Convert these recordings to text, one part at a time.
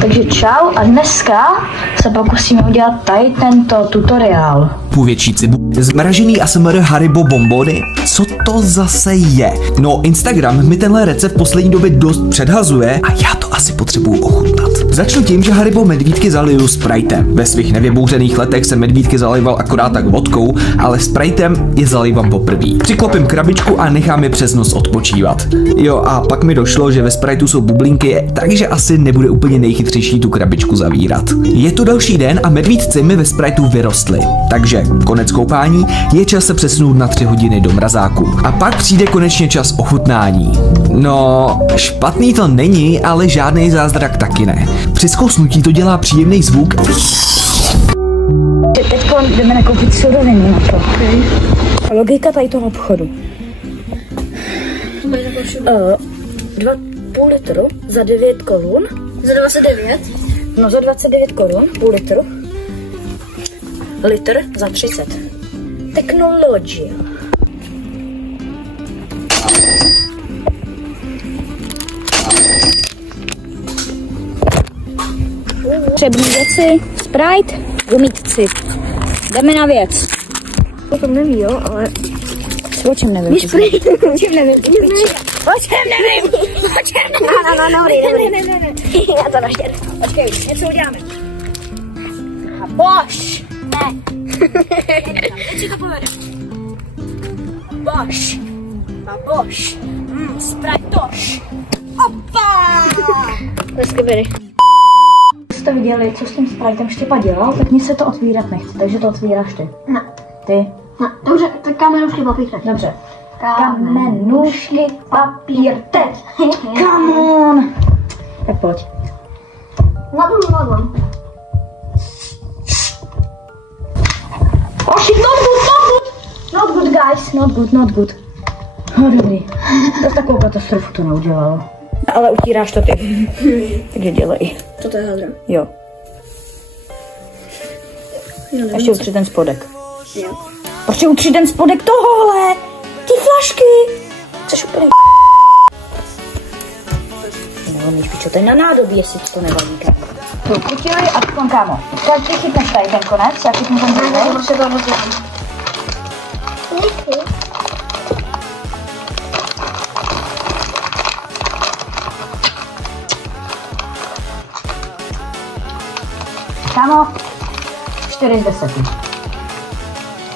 Takže čau a dneska se pokusíme udělat tady tento tutoriál. Větší cibu. Zmražený ASMR Haribo bonbony? Co to zase je? No, Instagram mi tenhle recept v poslední době dost předhazuje a já to asi potřebuju ochutnat. Začnu tím, že Haribo medvídky zaliju Spritem. Ve svých nevybouřených letech jsem medvídky zalival akorát tak vodkou, ale Spritem je zalívám poprvé. Přiklopím krabičku a nechám je přes noc odpočívat. Jo, a pak mi došlo, že ve Spritu jsou bublinky, takže asi nebude úplně nejchytřejší tu krabičku zavírat. Je tu další den a medvídci mi ve Spritu vyrostly. Takže konec koupání, je čas se přesunout na 3 hodiny do mrazáku. A pak přijde konečně čas ochutnání. No, špatný to není, ale žádný zázrak taky ne. Při zkousnutí to dělá příjemný zvuk. Teď jdeme nakoupit suroviny na to. Okay. Logika tady toho obchodu. 2,5 litru za 9 korun. Za 29? No za 29 korun, půl litru. Litr za 30. Technologie. Potřební věci, Sprite, gumítci. Jdeme na věc. O tom neví, jo, ale... O čem nevím? O čem nevím? O čem nevím? O čem nevím? No, dobrý. Já to naštěr. Počkej, něco uděláme. A bož! Ne. Teď si to povede. A bož! A bož! Spritoš! Opa! Dneska byli. Když jste viděli, co s tím Spritem Štěpa dělal, tak mně se to otvírat nechce, takže to otvíráš ty. Ne. Ty? No, dobře, tak kamenušky, papír teď. Dobře. Kamenušky, papír, teď. Come on! Tak pojď. Na to. Oh shit, not good! Not good, guys, not good. Dobrý. To takovou katastrofu to neudělalo. Ale utíráš to ty. Takže dělej. To je hadra. Jo. Ještě utři ten spodek. Jo. Proč utři ten spodek tohohle? Ty flašky! Chceš úplně? No, míš pičo, to je na nádobí, jestli to nevadí, kámo. Tu, utírej a potom, kámo. Tak ty chytneš tady ten konec, já chytnu ten druhý. Ne, prostě to rozdělám. Kámo, 4 z 10.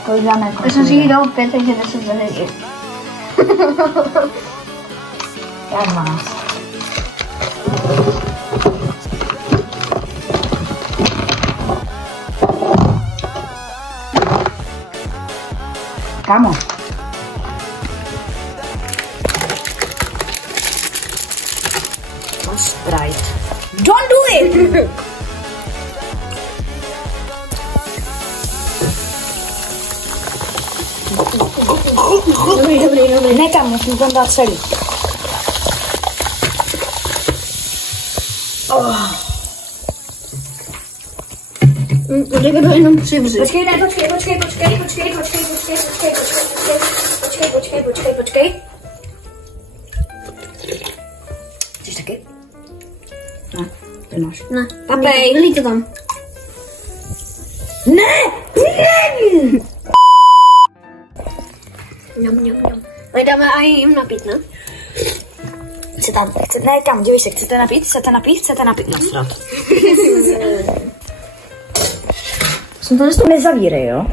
Kolik dáme jako? Já jsem si jí dal 5, takže 10 za 10. Já 12. Kámo. Sprite. Don't do it! Dobrý. Ne, kámo, musím tam dát celý. Teďka to jenom přivři. Počkej. Chceš taky? Ne, ty máš. Ne, papej. Vylí to tam. Ne! Ňam. Ale dáme aj jim napít, ne? Ne, kam, dívej se, chcete napít? Nasrat. Jsem to nestu nezavírej, jo?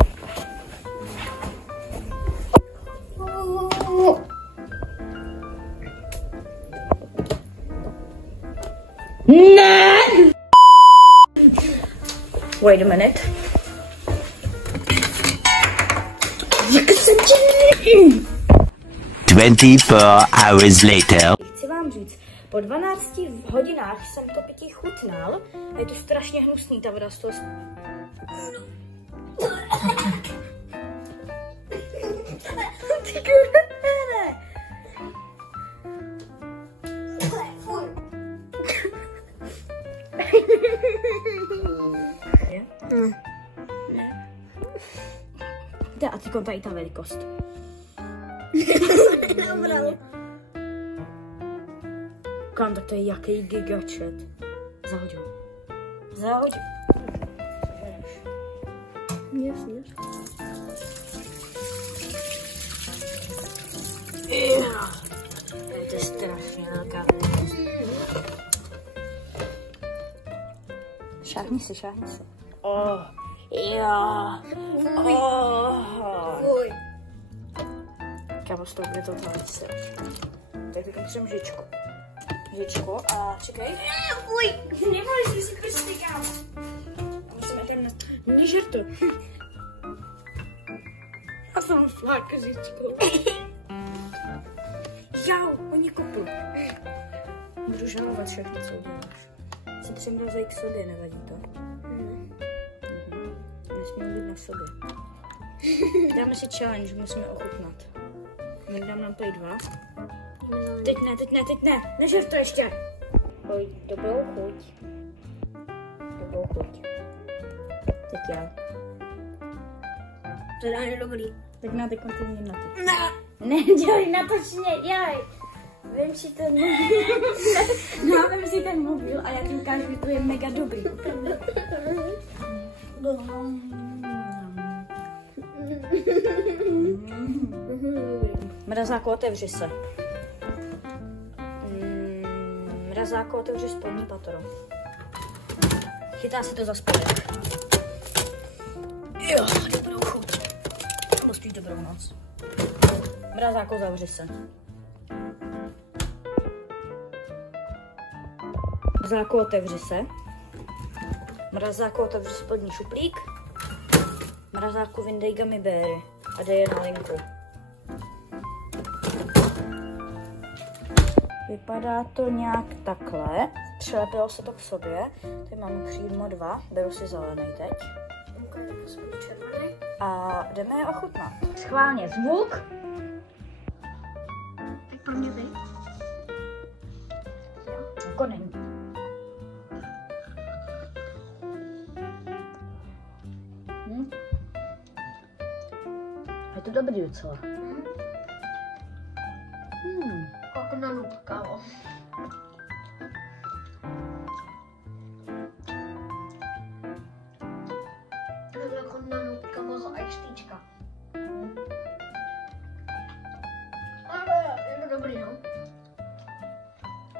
Ne! Wait a minute. Jak se dělí? 24 hours later. Chci vám říct, po 12 hodinách jsem to pití chutnal a je to strašně hnusný, ta voda z toho... Ty kurva, Ne. A ty tady ta velikost. Nabral. Kam, tak to je jaký gigačet. Zahoď ho. Zahoď. Jasně. To je strašně velká velikost. Šáhni si. Oh, jo. Fuj. Kámo, stoupne to tady se. Tak potřebujeme žičku a čekej. Fuj. Nemůžeš si prsty, kámo. Musíme ten nežer to. Já jsem fakt žičku. Jau, oni kopl. Budu žalovat všechno, co uděláš. Jsi přimrazej k sobě, nevadí to? Nesmí být na sobě. Dáme si challenge, musíme ochutnat. Dám nám tady 2. Teď ne. Nežer to ještě. Oj, dobrou chuť. Teď já. To je dobrý. Tak na ty kontinuálně na ty. Ne, dělej natočně, dělej. Vem si ten mobil. No, vem si ten mobil a já ti ukážu, že to je mega dobrý. Mrazáku, otevři se. Mrazáku, otevři spodní patro. Chytá se to za spodek. Jo, dobrou chuť. Nebo spíš dobrou noc. Mrazáku, zavři se. Mrazáku, otevři se. Mrazáku, otevři spodní šuplík. Mrazáku, vyndej gummy beary a dej je na linku. Vypadá to nějak takhle. Přilepilo se to k sobě. Tady máme přímo 2. Beru si zelený teď. A jdeme je ochutnat. Schválně zvuk. Tak po mě vy. Jako není. Je to dobrý docela. Jako na noob, kámo. To je jako na noob, kámo, za ajštíčka. Ale je to dobrý, no.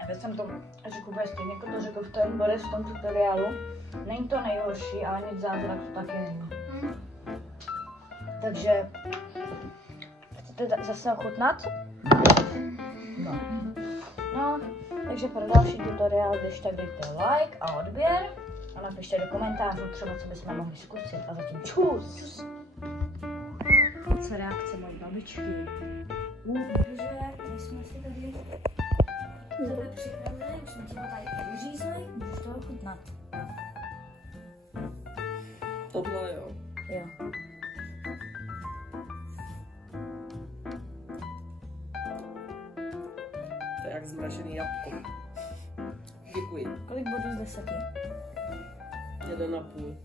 Já jsem to řekl úplně stejně, jako to řekl v tom bode, v tom tutoriálu. Není to nejhorší, ale nic zázrak to taky není. Takže chcete zase ochutnat? No, takže pro další tutoriál, když tak dejte like a odběr a napište do komentářů třeba, co bychom mohli zkusit. A zatím čus! Co reakce mojí babičky? Protože my jsme si tady tebe připravili, už jsme ti to tady vyřízli, můžeš to ochutnat. Tohle jo. Jo. To je jak zmražený jabko. Děkuji. Kolik bodů z 10? 1,5.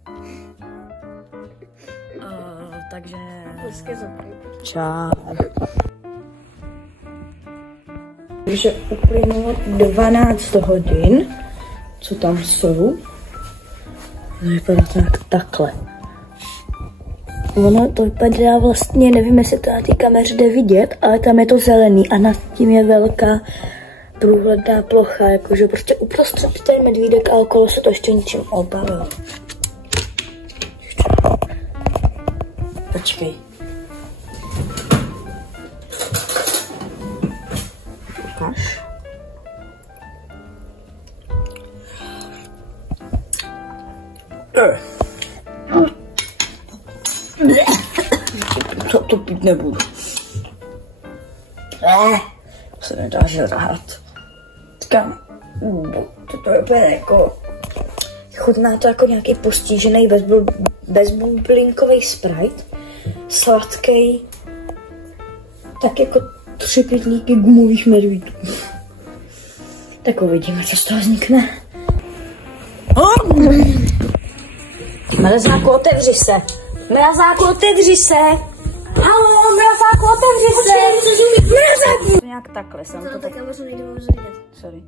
Takže... Hezky zaprý. Čau. Takže uplynulo 12 hodin, co tam jsou. No vypadá to jak takhle. Ono to vypadá vlastně, nevím, jestli to na té kameře jde vidět, ale tam je to zelený a nad tím je velká průhledná plocha, jakože prostě uprostřed ten medvídek a okolo se to ještě ničím obavilo. Počkej. Ukáž. To pít nebudu. Se nedá žrát. Říkám, to je úplně jako... Chutná to jako nějaký postižený bezbublinkový Sprite. Sladký. Tak jako 3 pytlíky gumových medvídů. Tak uvidíme, co z toho vznikne. Mrazáku, otevři se. Mrazáku, otevři se. Halo, Mrazáku, otevři se. Mrazáku. Nějak takhle jsem to tak tak... já možná nejde vidět. Sorry.